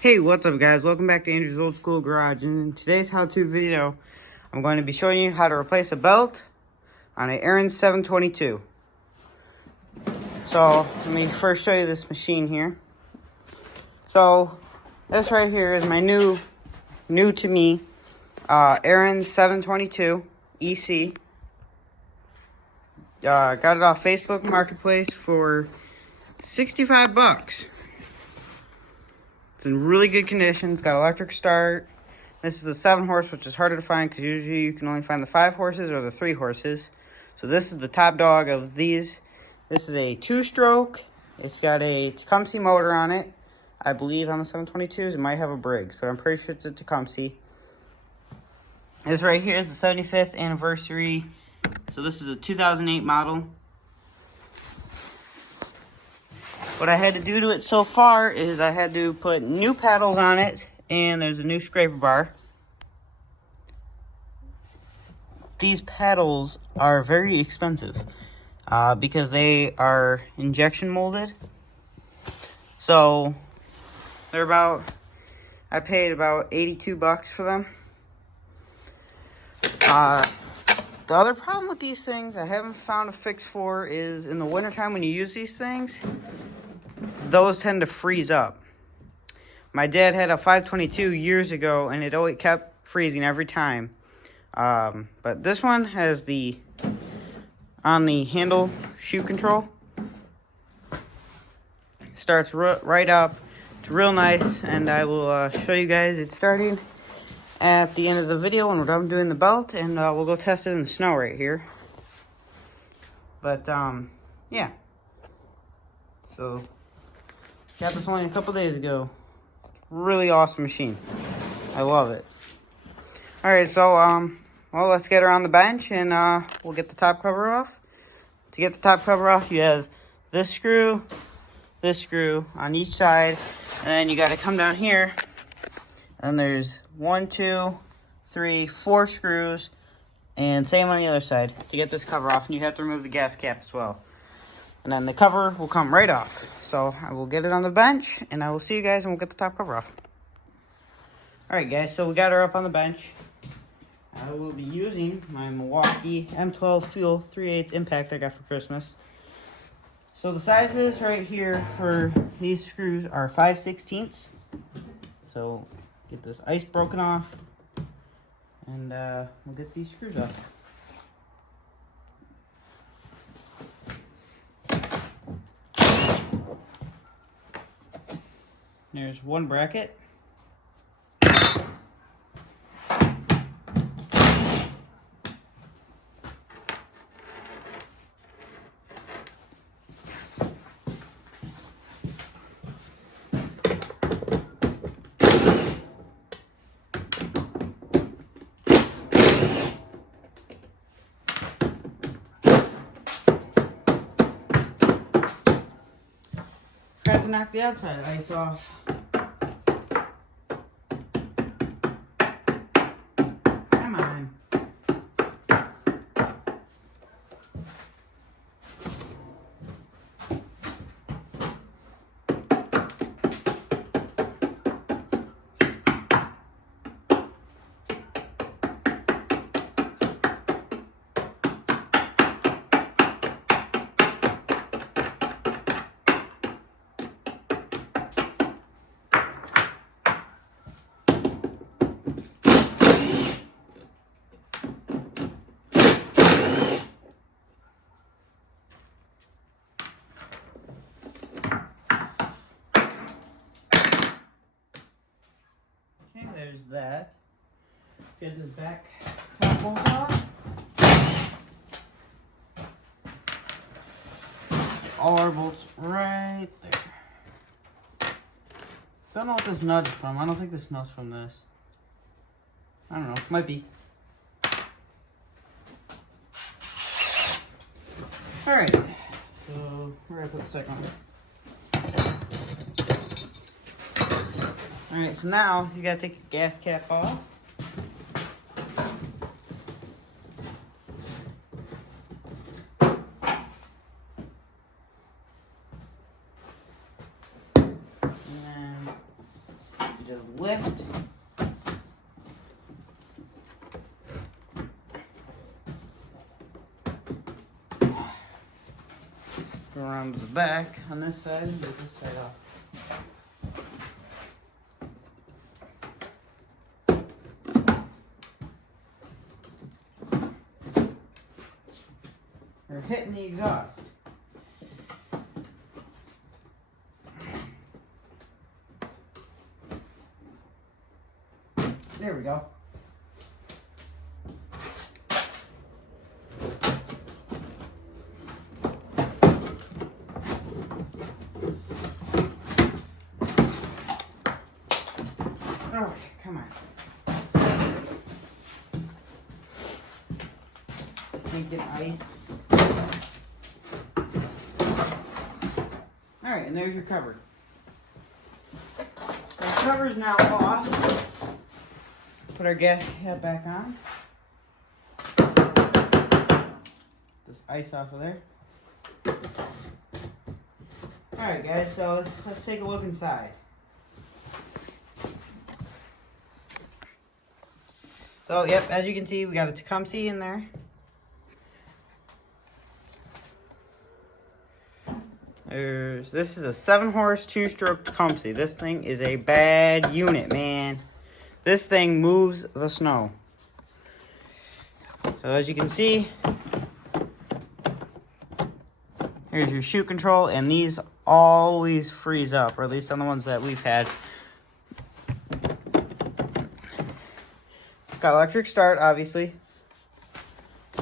Hey, what's up guys? Welcome back to Andrew's Old School Garage. In today's how-to video, I'm going to be showing you how to replace a belt on an Ariens 722. So, let me first show you this machine here. So, this right here is my new to me, Ariens 722 EC. Got it off Facebook Marketplace for 65 bucks. It's in really good condition. It's got electric start. This is the 7 horse, which is harder to find because usually you can only find the 5 horses or the 3 horses. So this is the top dog of these. This is a 2-stroke. It's got a Tecumseh motor on it. I believe on the 722s it might have a Briggs, but I'm pretty sure it's a Tecumseh. This right here is the 75th anniversary. So this is a 2008 model. What I had to do to it so far is I had to put new paddles on it, and there's a new scraper bar. These paddles are very expensive because they are injection molded. So they're I paid about 82 bucks for them. The other problem with these things I haven't found a fix for is in the wintertime when you use these things, those tend to freeze up. My dad had a 522 years ago, and it always kept freezing every time. But this one has on the handle shoe control. Starts right up. It's real nice, and I will show you guys it starting at the end of the video when we're done doing the belt, and we'll go test it in the snow right here. But, yeah. So, got this only a couple days ago. Really awesome machine. I love it. Alright, so, well, let's get her on the bench and we'll get the top cover off. To get the top cover off, you have this screw on each side, and then you got to come down here, and there's 1, 2, 3, 4 screws, and same on the other side to get this cover off, and you have to remove the gas cap as well. And then the cover will come right off. So I will get it on the bench, and I will see you guys when we'll get the top cover off. Alright guys, so we got her up on the bench. I will be using my Milwaukee M12 Fuel 3/8 Impact I got for Christmas. So the sizes right here for these screws are 5/16. So get this ice broken off, and we'll get these screws off. There's one bracket. Tried to knock the outside ice off. Come on. There's that. Get this back top bolt off. All our bolts right there. Don't know what this nut is from. I don't think this nut's from this. I don't know. Might be. Alright. So, where do I put the second one? Alright, so now you gotta take your gas cap off. And then just lift. Go around to the back on this side and get this side off. We're hitting the exhaust. There we go. Okay, come on. Thinking ice. Alright, and there's your cover. The cover's now off. Put our gas cap back on. This ice off of there. Alright guys, so let's take a look inside. So yep, as you can see, we got a Tecumseh in there. This is a 7-horse 2-stroke Tecumseh. This thing is a bad unit, man. This thing moves the snow. So as you can see, here's your chute control, and these always freeze up, or at least on the ones that we've had. Got electric start, obviously.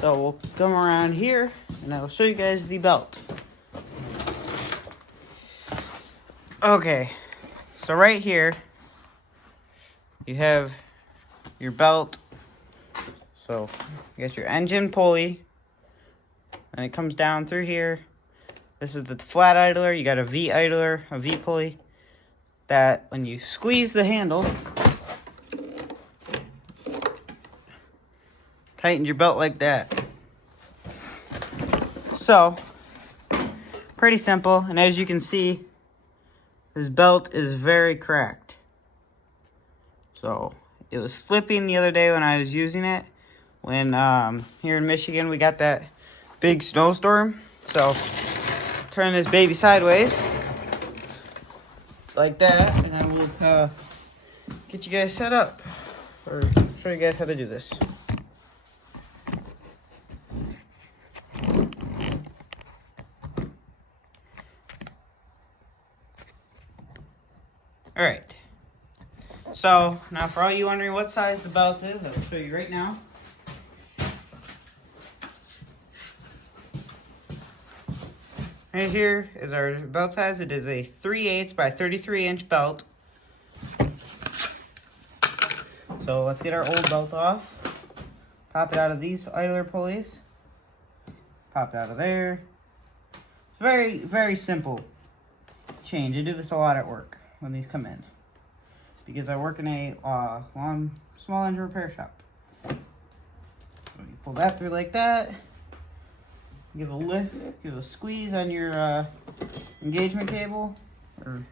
So we'll come around here, and I will show you guys the belt. Okay, so right here, you have your belt. So you got your engine pulley, and it comes down through here. This is the flat idler. You got a V idler, a V pulley, that when you squeeze the handle, tightens your belt like that. So, pretty simple, and as you can see, this belt is very cracked. So, it was slipping the other day when I was using it. When, here in Michigan, we got that big snowstorm. So, turn this baby sideways, like that, and I will get you guys set up, or show you guys how to do this. Alright, so now for all you wondering what size the belt is, I'll show you right now. Right here is our belt size. It is a 3/8 by 33-inch belt. So let's get our old belt off. Pop it out of these idler pulleys. Pop it out of there. Very, very simple change. I do this a lot at work when these come in, because I work in a small engine repair shop. So you pull that through like that. Give a lift, give a squeeze on your engagement cable or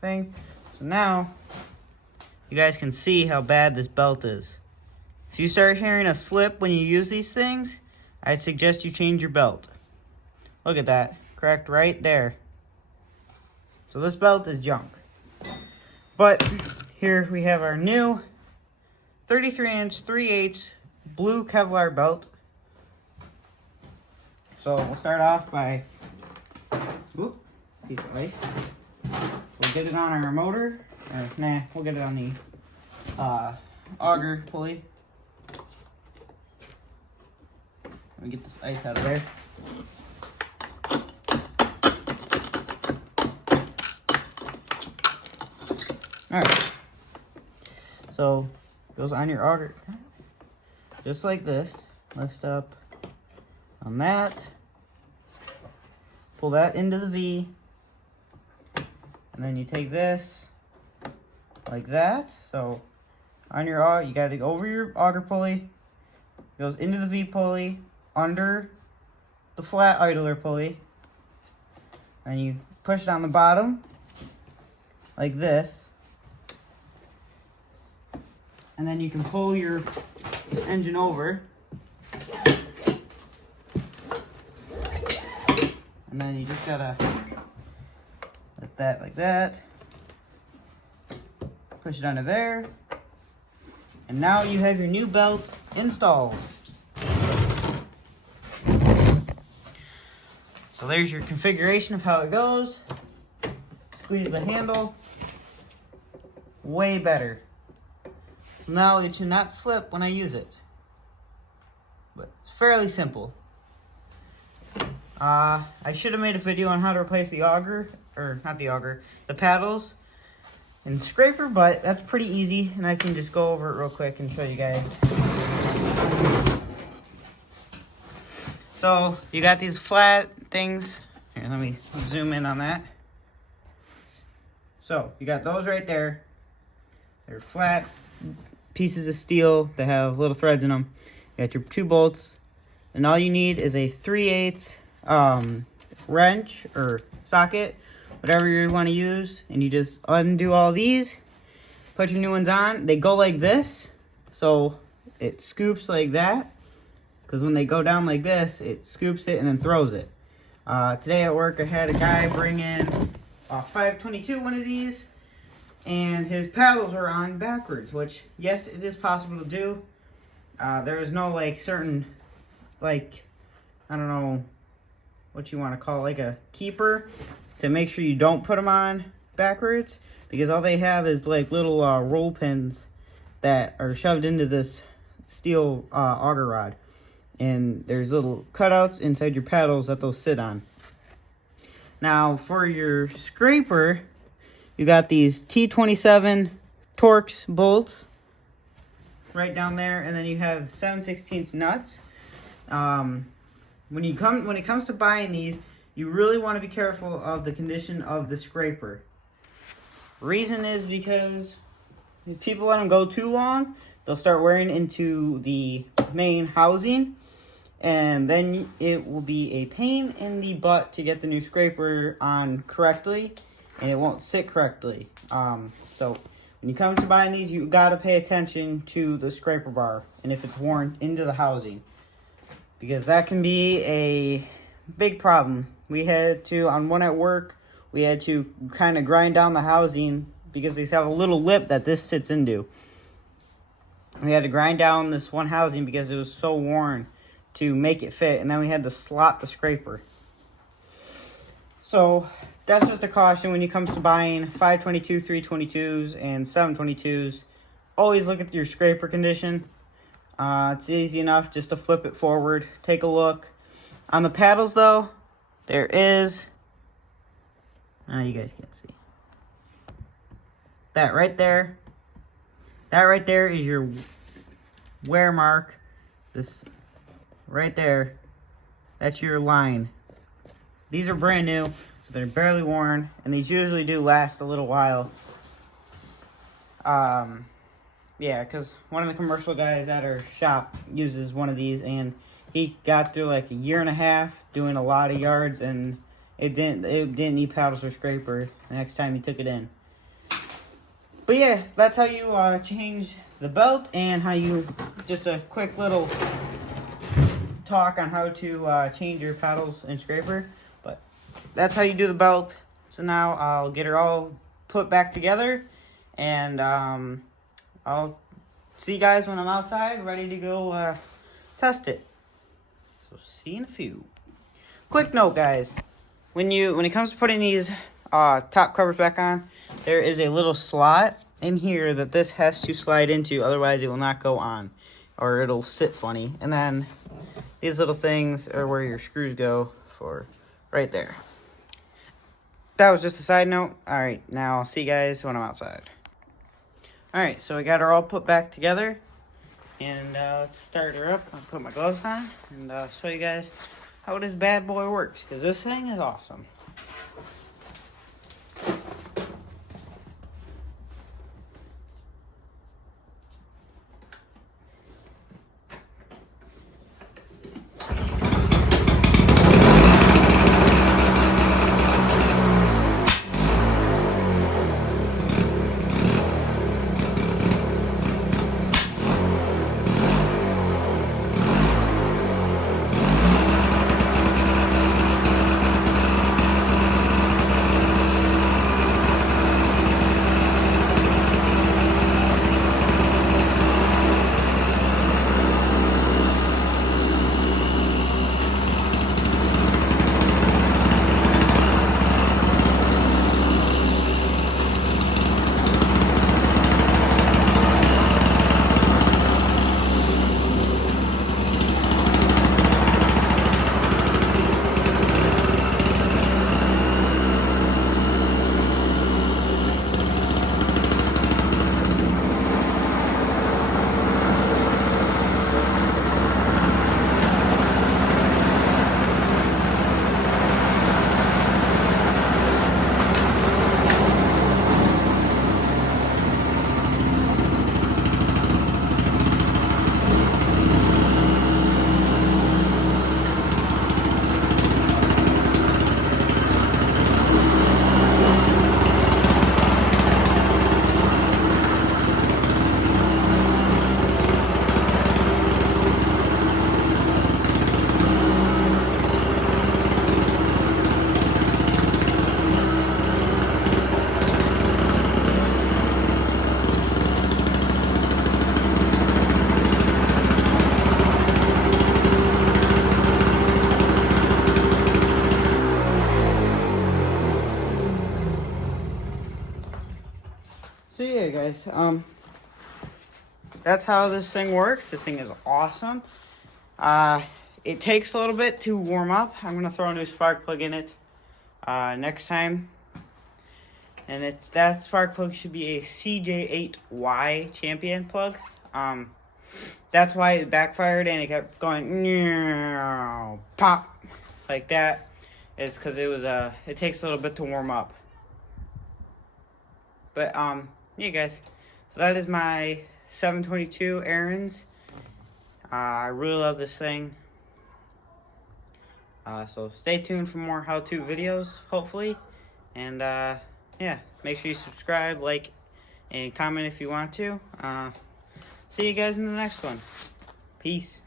thing. So now you guys can see how bad this belt is. If you start hearing a slip when you use these things, I'd suggest you change your belt. Look at that, cracked right there. So this belt is junk. But here we have our new 33-inch 3/8 blue Kevlar belt. So we'll start off by, whoop, piece of ice. We'll get it on our motor, or nah, we'll get it on the auger pulley. Let me get this ice out of there. Alright, so it goes on your auger, just like this. Lift up on that, pull that into the V, and then you take this like that. So on your auger, you got to go over your auger pulley, goes into the V pulley, under the flat idler pulley, and you push it on the bottom like this, and then you can pull your engine over. And then you just gotta let that like that. Push it under there. And now you have your new belt installed. So there's your configuration of how it goes. Squeeze the handle. Way better. Now it should not slip when I use it. But it's fairly simple. I should have made a video on how to replace the auger, or not the auger, the paddles and scraper, but that's pretty easy, and I can just go over it real quick and show you guys. So you got these flat things. Here, let me zoom in on that. So you got those right there. They're flat pieces of steel that have little threads in them. You got your 2 bolts, and all you need is a 3/8 wrench or socket, whatever you want to use, and you just undo all these, put your new ones on. They go like this, so it scoops like that, because when they go down like this, it scoops it and then throws it. Today at work, I had a guy bring in a 522 one of these, and his paddles were on backwards, which, yes, it is possible to do. There is no, like, certain, like, I don't know what you want to call it, like a keeper to make sure you don't put them on backwards, because all they have is like little roll pins that are shoved into this steel auger rod, and there's little cutouts inside your paddles that they'll sit on. Now for your scraper, you got these T27 Torx bolts right down there, and then you have 7/16 nuts. When it comes to buying these, you really want to be careful of the condition of the scraper. Reason is because if people let them go too long, they'll start wearing into the main housing, and then it will be a pain in the butt to get the new scraper on correctly, and it won't sit correctly. So when you come to buying these, you gotta pay attention to the scraper bar and if it's worn into the housing, because that can be a big problem. We had to, on one at work, we had to kind of grind down the housing because these have a little lip that this sits into. We had to grind down this one housing because it was so worn to make it fit, and then we had to slot the scraper. So that's just a caution when it comes to buying 522, 322s, and 722s. Always look at your scraper condition. It's easy enough just to flip it forward, take a look. On the paddles though, there is, you guys can't see. That right there is your wear mark. This right there, that's your line. These are brand new, so they're barely worn, and these usually do last a little while. Yeah, because one of the commercial guys at our shop uses one of these, and he got through like a year and a half doing a lot of yards, and it didn't need paddles or scraper the next time he took it in. But yeah, that's how you change the belt, and how you, just a quick little talk on how to change your paddles and scraper. But that's how you do the belt. So now I'll get her all put back together, and I'll see you guys when I'm outside ready to go test it. So see you in a few. Quick note, guys, when it comes to putting these top covers back on, there is a little slot in here that this has to slide into, otherwise it will not go on, or it'll sit funny. And then these little things are where your screws go for right there. That was just a side note. Alright, now I'll see you guys when I'm outside. Alright, so we got her all put back together, and let's start her up. I'll put my gloves on and show you guys how this bad boy works, because this thing is awesome. yeah, guys, that's how this thing works. This thing is awesome. It takes a little bit to warm up. I'm gonna throw a new spark plug in it next time, and that spark plug should be a CJ8Y Champion plug. That's why it backfired and it kept going pop like that. Is because it takes a little bit to warm up. But yeah, guys, so that is my 722 Ariens. I really love this thing. So stay tuned for more how-to videos, hopefully. And yeah, make sure you subscribe, like, and comment if you want to. See you guys in the next one. Peace.